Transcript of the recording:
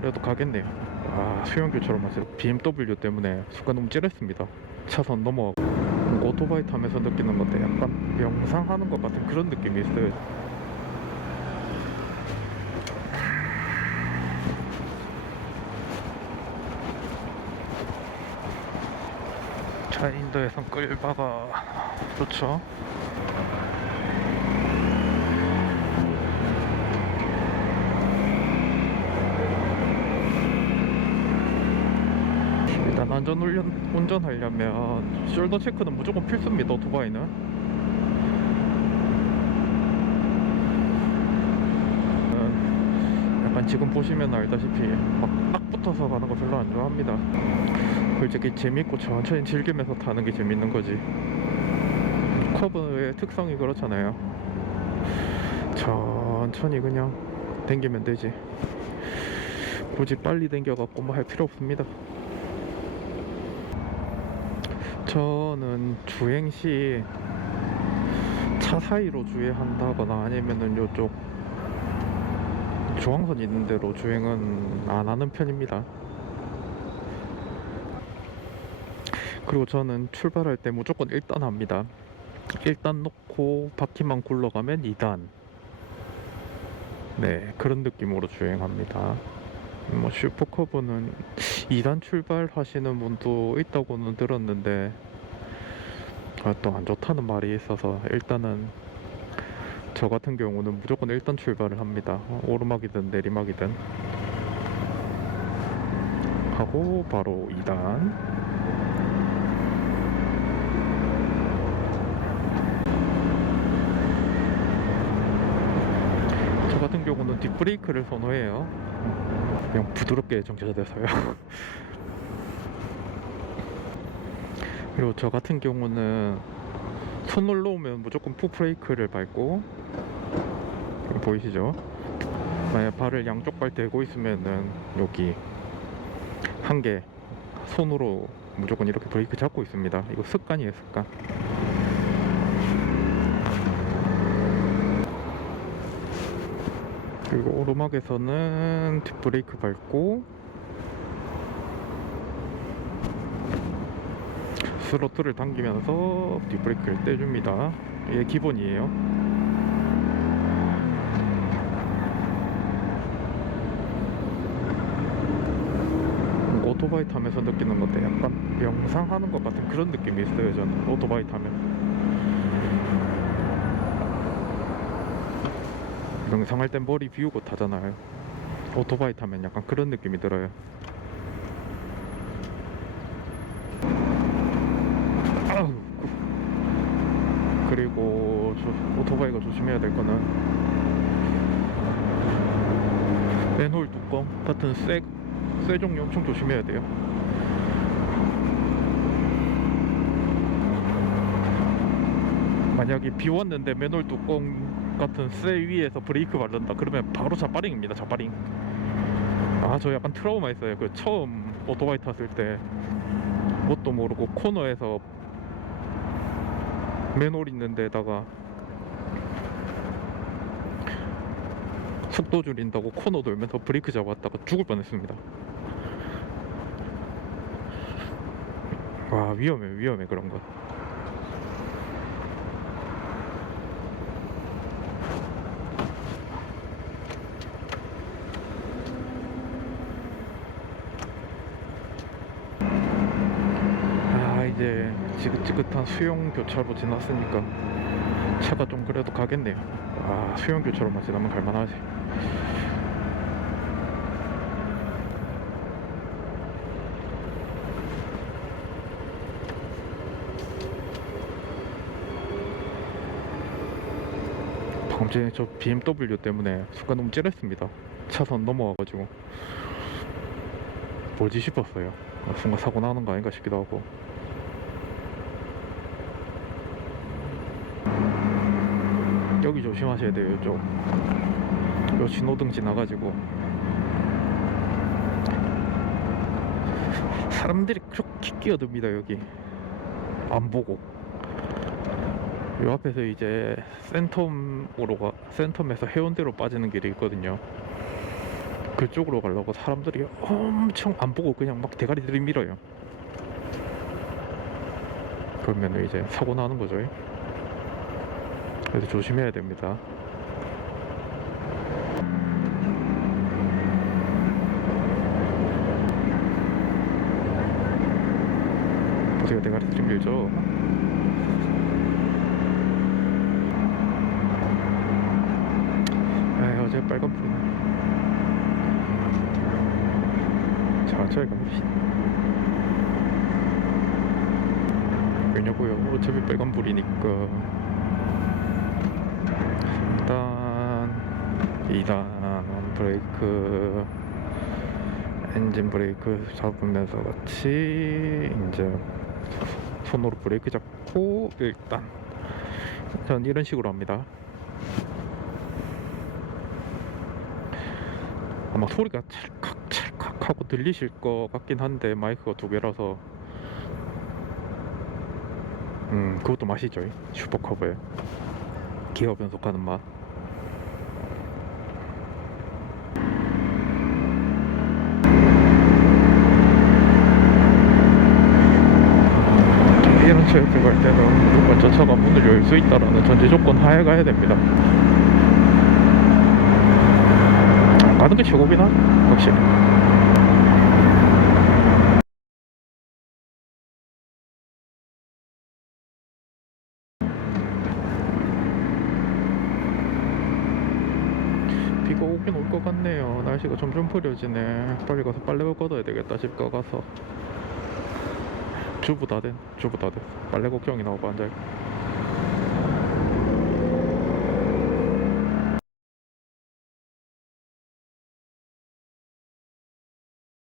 그래도 가겠네요. 아, 수영교처럼 마치 BMW 때문에 순간 움찔했습니다. 차선 넘어 오토바이 타면서 느끼는 건데 약간 명상하는 것 같은 그런 느낌이 있어요. 차인도에선 끌바가 좋죠. 일단 운전하려면 숄더 체크는 무조건 필수입니다. 오토바이는 약간 지금 보시면 알다시피 막 딱 붙어서 가는 거 별로 안 좋아합니다. 솔직히 재밌고 천천히 즐기면서 타는 게 재밌는 거지. 커브의 특성이 그렇잖아요. 천천히 그냥 당기면 되지. 굳이 빨리 당겨갖고 뭐 할 필요 없습니다. 저는 주행 시 차 사이로 주행한다거나 아니면은 요쪽 중앙선 있는 데로 주행은 안 하는 편입니다. 그리고 저는 출발할 때 무조건 1단 합니다. 1단 놓고 바퀴만 굴러가면 2단. 네, 그런 느낌으로 주행합니다. 뭐 슈퍼커브는 2단 출발하시는 분도 있다고는 들었는데 또 안 좋다는 말이 있어서 일단은 저 같은 경우는 무조건 1단 출발을 합니다. 오르막이든 내리막이든 하고 바로 2단. 저 같은 경우는 뒷브레이크를 선호해요. 그냥 부드럽게 정체돼서요. 그리고 저 같은 경우는 손 올라오면 무조건 풋브레이크를 밟고, 보이시죠? 만약 발을 양쪽 발 대고 있으면은 여기 한 개 손으로 무조건 이렇게 브레이크 잡고 있습니다. 이거 습관이에요, 습관. 그리고 오르막에서는 뒷브레이크 밟고 스로틀을 당기면서 뒷브레이크를 떼줍니다. 이게 기본이에요. 오토바이 타면서 느끼는 건데 약간 명상하는 것 같은 그런 느낌이 있어요. 저는 오토바이 타면 명상할 땐 머리 비우고 타잖아요. 오토바이 타면 약간 그런 느낌이 들어요. 그리고 오토바이가 조심해야 될 거는 맨홀 뚜껑 같은 쇠 종류 엄청 조심해야 돼요. 만약에 비웠는데 맨홀 뚜껑 같은 쇠 위에서 브레이크 바른다 그러면 바로 자빠링입니다. 자빠링. 아, 저 약간 트라우마 있어요. 그 처음 오토바이 탔을 때 뭣도 모르고 코너에서 맨홀 있는 데다가 속도 줄인다고 코너 돌면서 브레이크 잡았다가 죽을 뻔했습니다. 와, 위험해 그런 거. 이제 지긋지긋한 수영교차로 지났으니까 차가 좀 그래도 가겠네요. 아, 수영교차로만 지나면 갈만하지. 방금 전에 저 BMW 때문에 순간 움찔했습니다. 차선 넘어와가지고 뭐지 싶었어요. 순간 사고 나는 거 아닌가 싶기도 하고. 여기 조심하셔야 돼요. 이쪽 요 신호등 지나가지고 사람들이 그렇게 끼어듭니다. 여기 안 보고. 요 앞에서 이제 센텀에서 해운대로 빠지는 길이 있거든요. 그쪽으로 가려고 사람들이 엄청 안 보고 그냥 막 대가리 들이밀어요. 그러면 이제 사고 나는 거죠. 그래서 조심해야 됩니다. 보세요, 대가리 들이밀죠. 아, 어제 빨간불이네. 천천히 갑시다. 왜냐고요? 어차피 빨간불이니까. 일단 2단 브레이크, 엔진 브레이크 잡으면서 같이 이제 손으로 브레이크 잡고 일단 전 이런 식으로 합니다. 아마 소리가 찰칵 하고 들리실 것 같긴 한데 마이크가 두 개라서 그것도 맛이죠. 슈퍼커브에 기어 변속하는 맛. 이런 차에 들어갈 때는 무조건 저 차가 문을 열 수 있다라는 전제 조건 하에 가야 됩니다. 안 가는 게 최고긴 하죠, 확실히. 비가 오긴 올 것 같네요. 날씨가 점점 흐려지네. 빨리 가서 빨래 걷어야 되겠다. 집 가서 주부 다 돼. 빨래 걱정이 나오고 앉아있고.